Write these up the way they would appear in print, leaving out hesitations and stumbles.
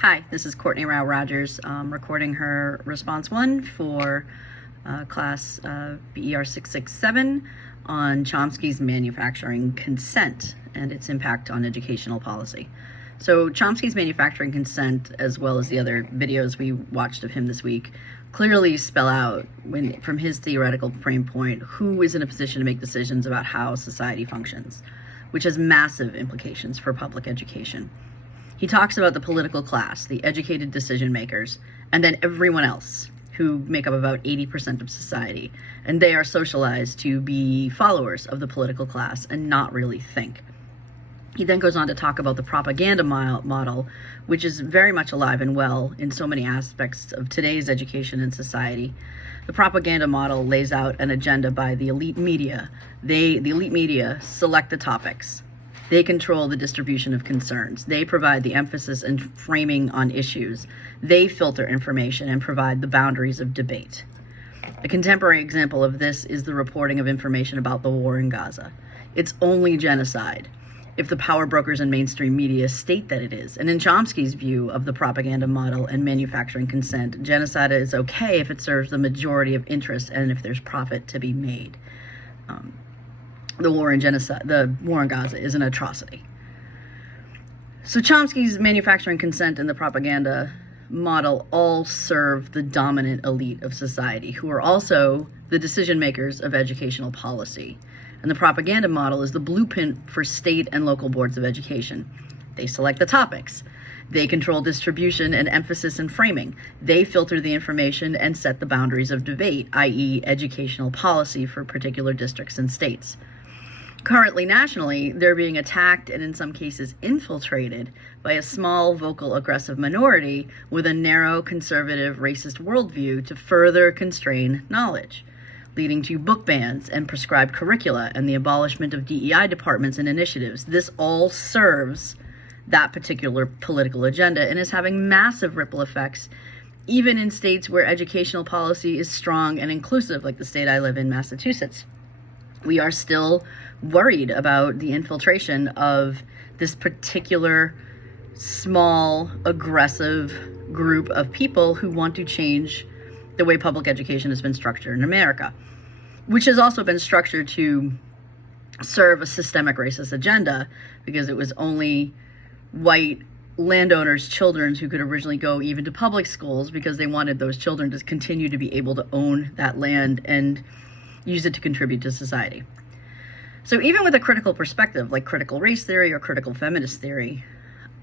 Hi, this is Courtney Rau Rogers, recording her response 1 for class BER 667 on Chomsky's manufacturing consent and its impact on educational policy. So Chomsky's manufacturing consent, as well as the other videos we watched of him this week, clearly spell out, from his theoretical frame point, who is in a position to make decisions about how society functions, which has massive implications for public education. He talks about the political class, the educated decision makers, and then everyone else, who make up about 80% of society. And they are socialized to be followers of the political class and not really think. He then goes on to talk about the propaganda model, which is very much alive and well in so many aspects of today's education and society. The propaganda model lays out an agenda by the elite media. The elite media select the topics. They control the distribution of concerns. They provide the emphasis and framing on issues. They filter information and provide the boundaries of debate. A contemporary example of this is the reporting of information about the war in Gaza. It's only genocide if the power brokers and mainstream media state that it is. And in Chomsky's view of the propaganda model and manufacturing consent, genocide is okay if it serves the majority of interest and if there's profit to be made. The war in Gaza is an atrocity. So Chomsky's manufacturing consent and the propaganda model all serve the dominant elite of society, who are also the decision makers of educational policy. And the propaganda model is the blueprint for state and local boards of education. They select the topics. They control distribution and emphasis and framing. They filter the information and set the boundaries of debate, i.e. educational policy for particular districts and states. Currently, nationally, they're being attacked and in some cases infiltrated by a small, vocal, aggressive minority with a narrow, conservative, racist worldview to further constrain knowledge, leading to book bans and prescribed curricula and the abolishment of DEI departments and initiatives. This all serves that particular political agenda and is having massive ripple effects, even in states where educational policy is strong and inclusive, like the state I live in, Massachusetts. We are still worried about the infiltration of this particular small, aggressive group of people who want to change the way public education has been structured in America, which has also been structured to serve a systemic racist agenda, because it was only white landowners' children who could originally go even to public schools, because they wanted those children to continue to be able to own that land and use it to contribute to society. So even with a critical perspective, like critical race theory or critical feminist theory,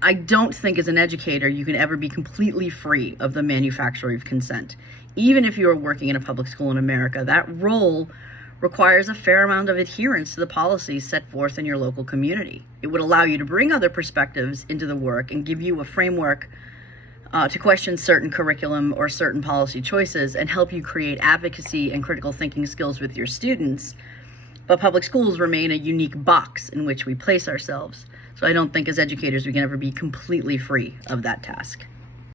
I don't think as an educator you can ever be completely free of the manufacture of consent. Even if you are working in a public school in America, that role requires a fair amount of adherence to the policies set forth in your local community. It would allow you to bring other perspectives into the work and give you a framework to question certain curriculum or certain policy choices and help you create advocacy and critical thinking skills with your students. But public schools remain a unique box in which we place ourselves. So I don't think as educators we can ever be completely free of that task.